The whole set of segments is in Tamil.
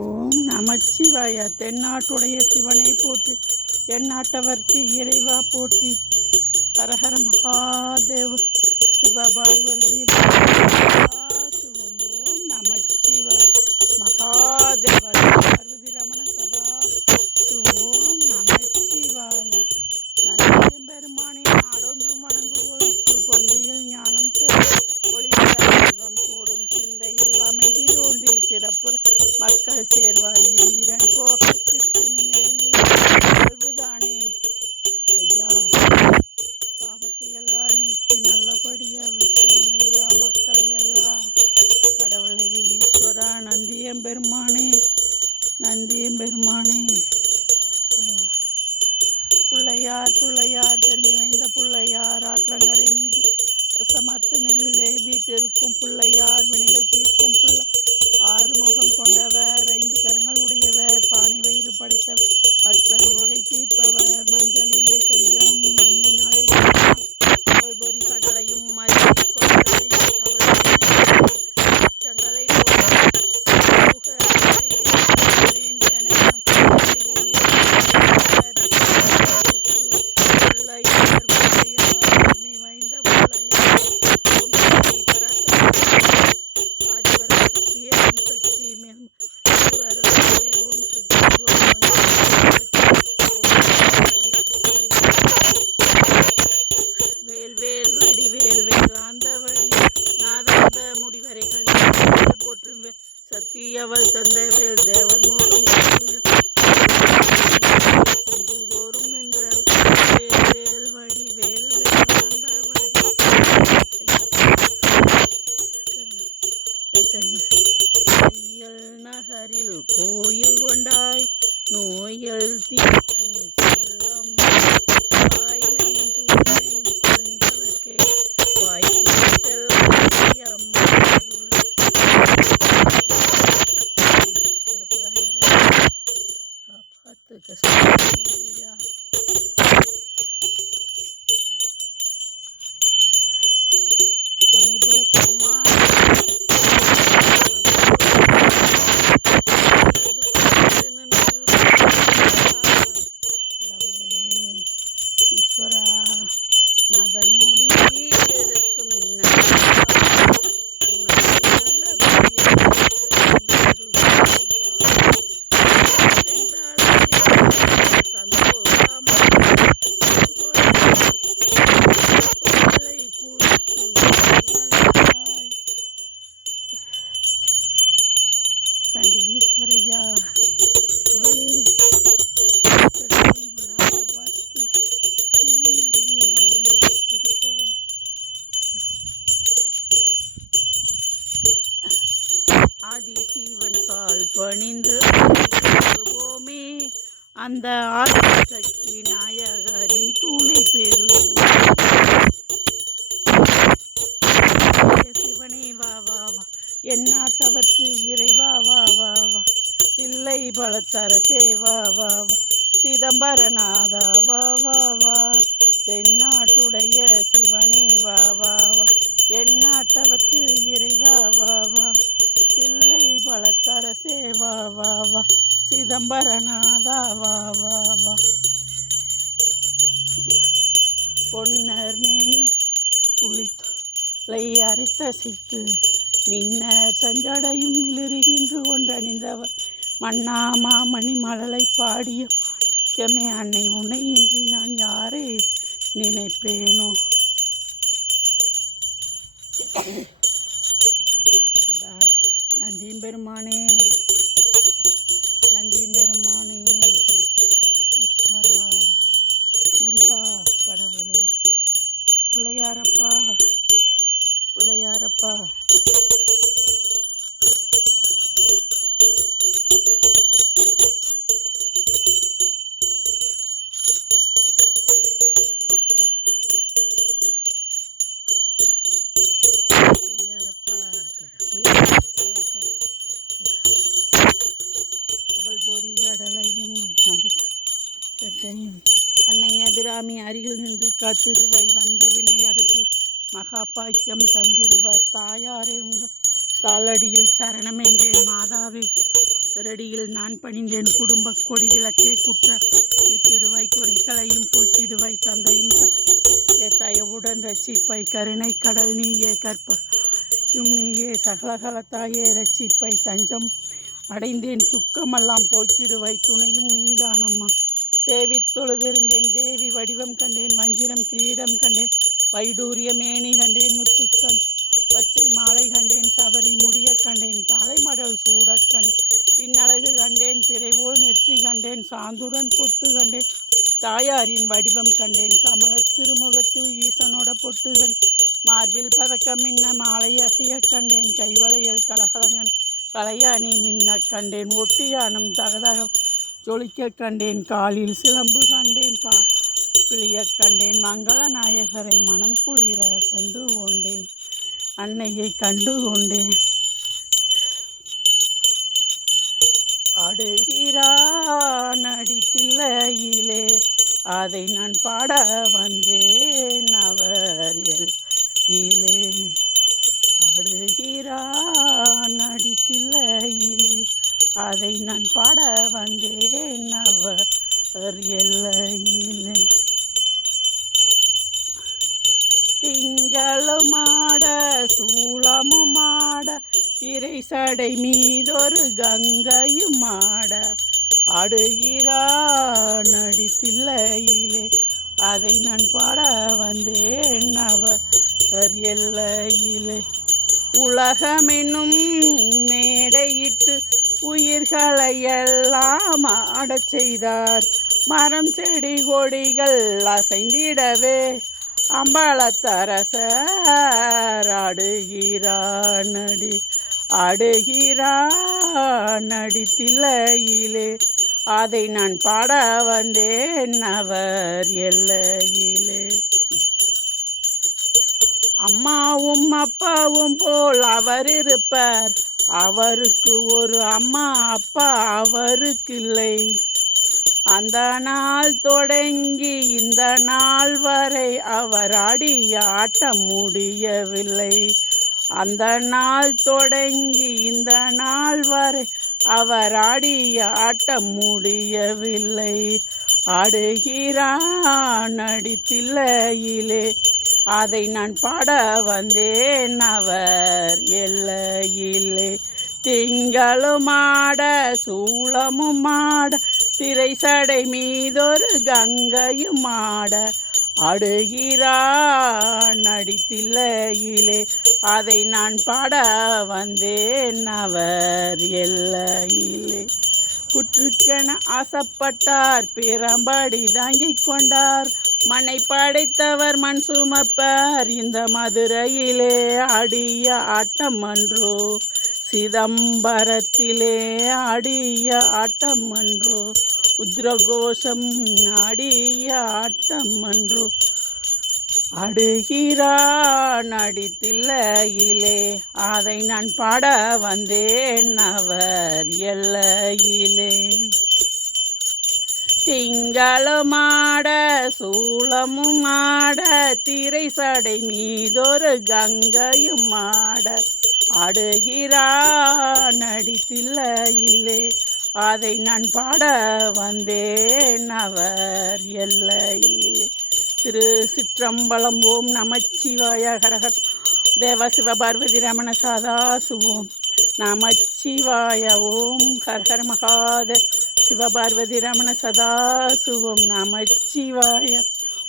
ஓம் நமச்சிவாய. தென்னாட்டுடைய சிவனை போற்றி, எந்நாட்டவர்க்கு இறைவா போற்றி. ஹரஹர மகாதேவ் சிவபார்வதி சுகம். ஓம் நமச்சிவாய. மகாதேவ பார்வதி ரமண சதா ஓம் நமச்சிவாய. நந்தியம் பெருமானே நாடொன்றும் வணங்குவோருக்கு பொந்தியில் ஞானம் ஒளிவம் கூடும் சிந்தையில் அமைதி தோன்றி சிறப்பு மக்கள் சேர்வார் இந்திரன் போக கிட்டும் நிலையில் வாழ்வுதானே. ஐயா, பாவத்தை எல்லாம் நீக்கி நல்லபடியா வச்சிருங்க ஐயா மக்களை எல்லாம். கடவுளை ஈஸ்வரா, நந்தியம் பெருமானே, நந்தியம் பெருமானே. பிள்ளையார் பிள்ளையார் பெருமை வாய்ந்த பிள்ளையார், ஆற்றங்கரை மீது சமர்த்த நெல்லை வீட்டிற்கும் பிள்ளையார், வினைகள் தீர்க்கும் பிள்ளை, ஆறுமுகம் கொண்டவர், 5 கரங்கள் உடையவர், பானை வயிறு படைத்த பக்தர் உரை தீர்ப்பவர், மஞ்சளிலே செய்யணும் மண்ணினாலே பொறி கடலையும் மருவி கொண்டவை கஷ்டங்களை முடிவரைகள் போற்றும் சத்தியவள் தந்தவேல் தேவர் மோகம் குண்டுதோறும் நின்ற வேல் வடி வேல் தையல் நகரில் கோயில் கொண்டாய் நோயல் தீர்க்கும் செல்லம் வாய்மையும் தூய்மையும் கொண்டவர்க்கே வாய்ப்பு செல்லம் காப்பாத்து கஷ்டா. சமீபத்தம்மா ஈஸ்வரா, நதன் மூடி இருக்கும் சண்டீஸ்வரையா ஆதி சீவன் பால் பணிந்து பெறுவோமே, அந்த ஆதிசக்தி நாயகரின் துணை பெறுவோம். சிவனே வா வா வா, எந்நாட்டவர்க்கு இறைவா வா வா வா, தில்லை பலத்தரசே வா வா வா, சிதம்பரநாதா வா வா வா, தென்னாட்டுடைய சிவனே வா வா வா, எந்நாட்டவர்க்கு இறைவா வா வா, தில்லை பலத்தரசே வா வா வா, சிதம்பரநாதா வா வா வா. பொன்னர் மேனி புளித்தலை அரைத்த சித்து மின்னர் சஞ்சடையும் மிளிருகின்று கொண்டணிந்தவர், மன்னாமா மணி மலலை பாடிய மாணிக்கமே அன்னை, உன்னை இன்றி நான் யாரை நினைப்பேனோ. நந்தியம் பெருமானே, நந்தியம் பெருமானே, ஈஸ்வரா, முருகா, கடவுளே, பிள்ளையாரப்பா, பிள்ளையாரப்பா. அவள் பொறி கடலையும் கட்டையும் அன்னை அபிராமி அருகில் நின்று காத்திடுவாய், வந்த வினையகத்தில் மகாபாக்கியம் தந்திடுவார். தாயாரே, உங்கள் தாளடியில் சரணம் என்றேன். மாதாவே, ரெடியில் நான் பணிந்தேன் குடும்ப கொடி விளக்கே குற்ற இட்டிடுவாய் குறைகளையும் போக்கிடுவாய் தந்தையும் தயவுடன் ரட்சிப்பை கருணை கடல் நீயே கற்பையும் நீயே சகலகலத்தாயே ரட்சிப்பை தஞ்சம் அடைந்தேன் துக்கமெல்லாம் போக்கிடுவாய் துணையும் நீதானம்மா சேவித்தொழுதிருந்தேன் தேவி வடிவம் கண்டேன் வஞ்சிரம் கிரீடம் கண்டேன் வைடூரிய மேனி கண்டேன் முத்துக்கண் பச்சை மாலை கண்டேன் சபரி முடிய கண்டேன் தலைமடல் சூடக்கண் பின்னழகு கண்டேன் பிறைவோல் நெற்றி கண்டேன் சாந்துடன் பொட்டு கண்டேன் தாயாரின் வடிவம் கண்டேன் கமல திருமுகத்தில் ஈசனோட பொட்டு மார்பில் பதக்கம் மின்ன மாலை அசைய கண்டேன் கைவளையல் கலகலங்கன் கலையாணி மின்ன கண்டேன் ஒட்டியானம் தகதக ஜொலிக்க கண்டேன் காலில் சிலம்பு கண்டேன் பிளிய கண்டேன் மங்கள நாயகரை மனம் குளிர கண்டு கொண்டேன் அன்னையை கண்டு கொண்டேன் அடுகிறான் அடித்தில்லையிலே அதை நான் பாட வந்தேன் அவர் எல்லே அடுகிறான் அடித்தில்லையிலே அதை நான் பாட வந்தேன் அவர் எல்லையிலே திங்களுமாட சூளமுமாட திரை சடை மீதொரு கங்கையுமாட அடுகிறான் அடித்தில்லையிலே அதை நான் பாட வந்தேன் அவர் எல்லையிலே உலகமென்னும் மேடையிட்டு உயிர்களை எல்லாம் ஆடச் செய்தார் மரம் செடி கொடிகள் அசைந்திடவே அம்பலத்தரசர் அடுகிறான் அடித்தில்லையிலே அதை நான் பாட வந்தேன் அவர் எல்லையிலே அம்மாவும் அப்பாவும் போல் அவர் இருப்பார் அவருக்கு ஒரு அம்மா அப்பா அவருக்கு இல்லை அந்த நாள் தொடங்கி இந்த நாள் வரை அவர் ஆடிய ஆட்டம் முடியவில்லை அந்த நாள் தொடங்கி இந்த நாள் வரை அவர் ஆடிய ஆட்டம் முடியவில்லை ஆடுகிறான் அடித்தில்லையிலே அதை நான் பாட வந்தேன் அவர் எல்லையிலே திங்களும் ஆட சூளமும் ஆட திரை சடை மீதொரு கங்கையும் ஆட அடுகிறான் அடித்தில்லையிலே அதை நான் பாட வந்தேன் அவர் எல்லையிலே புற்றுக்கென ஆசைப்பட்டார் பிறம்படி தாங்கிக் கொண்டார் மண்ணை படைத்தவர் மண் சுமப்பார் இந்த மதுரையிலே ஆடிய ஆட்டம் அன்றோ சிதம்பரத்திலே ஆடிய ஆட்டம் அன்றோ உத்ரகோஷம் ஆடிய ஆட்டம் அன்றோ அடுகிறான் அடித்தில்லையிலே அதை நான் பாட வந்தேன் அவர் எல்லையிலே திங்களும் ஆட சூளமும் ஆட திரை சடை மீதொரு கங்கையும் ஆட அடுகிறான் அடித்தில்லையிலே அதை நான் பாட வந்தேன் அவர் எல்லையிலே திரு சிற்றம்பலம் ஓம் நமச்சிவாய ஹரஹர் தேவ சிவபார்வதி ரமண சதாசிவோம் நமச்சிவாய ஓம் ஹரஹர மகாதேவ சிவபார்வதி ரமண சதாசிவோம் நமச்சிவாய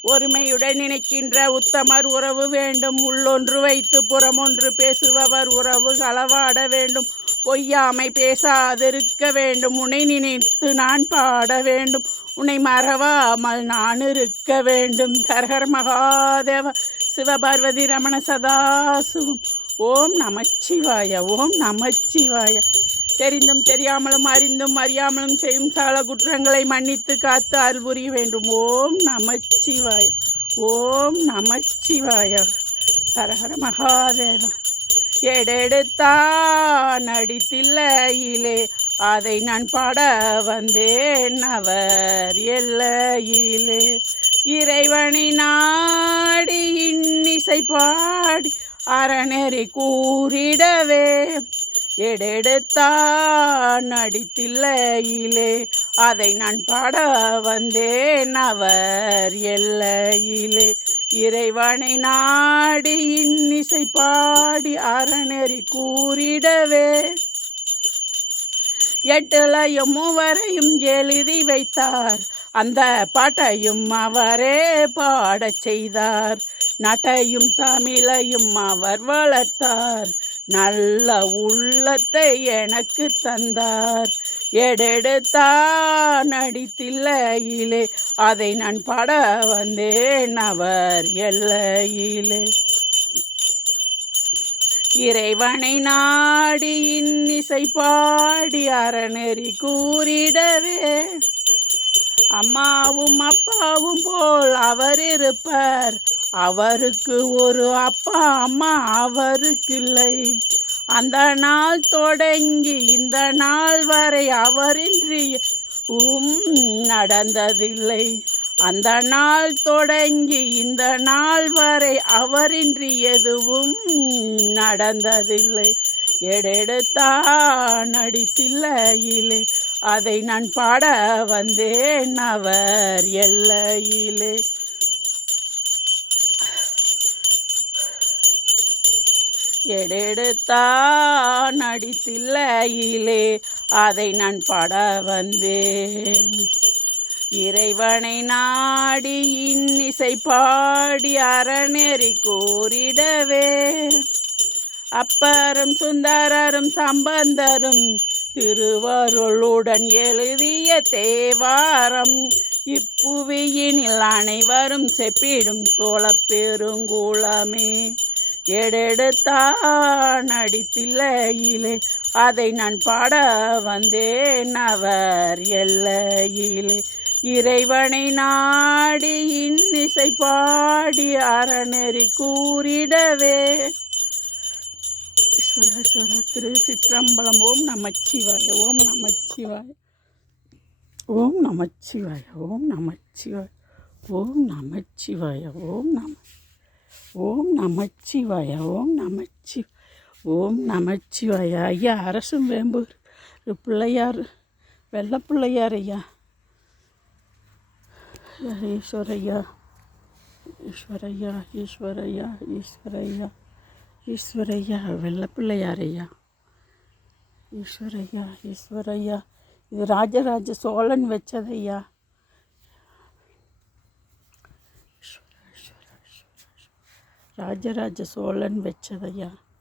ஒருமையுடன் நினைக்கின்ற உத்தமர் உறவு வேண்டும் உள்ளொன்று வைத்து புறமொன்று பேசுபவர் உறவு களவாட வேண்டும் பொய்யாமை பேசாதிருக்க வேண்டும் உன்னை நினைத்து நான் பாட வேண்டும் உன்னை மறவாமல் நான் இருக்க வேண்டும் ஹரஹர மகாதேவ சிவபார்வதி ரமண சதாசிவம் ஓம் நமச்சிவாய ஓம் நமச்சிவாய தெரிந்தும் தெரியாமலும் அறிந்தும் அறியாமலும் செய்யும் சகல குற்றங்களை மன்னித்து காத்து அருள் புரிய வேண்டும் ஓம் நமச்சிவாய ஓம் நமச்சிவாய ஹரஹர மகாதேவ எடெடுத்தான் அடித்தில்லையிலே அதை நான் பாட வந்தேன் அவர் எல்லையிலே இறைவனை நாடி இன்னிசை பாடி அறநெறி கூறிடவே ஏடெடுத்தான் அடித்தில்லையிலே அதை நான் பாட வந்தேன் அவர் எல்லையிலே. இறைவனை நாடி இன்னிசை பாடி அறநெறி கூறிடவே எட்டுலையும் மூவரையும் எழுதி வைத்தார். அந்த பாட்டையும் அவரே பாடச் செய்தார். நாட்டையும் தமிழையும் அவர் வளர்த்தார். நல்ல உள்ளத்தை எனக்கு தந்தார். ஏடெடுத்தான் அடித்தில்லையிலே அதை நான் பாட வந்தேன் அவர் எல்லையிலே. இறைவனை நாடி இன்னிசை பாடி அறநெறி கூறிடவே அம்மாவும் அப்பாவும் போல் அவர் இருப்பார். அவருக்கு ஒரு அப்பா அம்மா அவருக்கு இல்லை. அந்த நாள் தொடங்கி இந்த நாள் வரை அவரின்றி நடந்ததில்லை. அந்த நாள் தொடங்கி இந்த நாள் வரை அவரின்றி எதுவும் நடந்ததில்லை. ஏடெடுத்தான் அடித்தில்லையிலே அதை நான் பாட வந்தேன் அவர் எல்லையிலே. ஏடெடுத்தான் அடித்தில்லையிலே அதை நான் பாட வந்தேன். இறைவனை நாடி இன்னிசை பாடி அறநெறி கூறிடவே அப்பரும் சுந்தரரும் சம்பந்தரும் திருவருளுடன் எழுதிய தேவாரம் இப்புவியினில் அனைவரும் செப்பிடும் சோழப் பெருங்குளமே. ஏடெடுத்தான் அடித்தில்லையிலே அதை நான் பாட வந்தேன் அவர் எல்லையிலே. இறைவனை நாடி இன்னிசை பாடி அறநெறி கூறிடவே. ஈஸ்வர திருச்சிற்றம்பலம். ஓம் நமச்சிவாய ஓம் நமச்சிவாய ஓம் நமச்சிவாய ஓம் நமச்சிவாய ஓம் நமச்சிவாய ஓம் நமச்சிவாய ஓம் நமச்சிவாய. ஐயா அரசும் வேம்பூர் பிள்ளையார் வெள்ளப்பிள்ளையார் ஐயா. ஈஸ்வரையா ஈஸ்வரையா ஈஸ்வரையா ஈஸ்வரையா ஈஸ்வரையா வெள்ளப்பிள்ளையார் ஐயா. ஈஸ்வரையா ஈஸ்வரையா. இது ராஜராஜ சோழன் வச்சதையா. ராஜராஜ சோழன் வச்சதையா.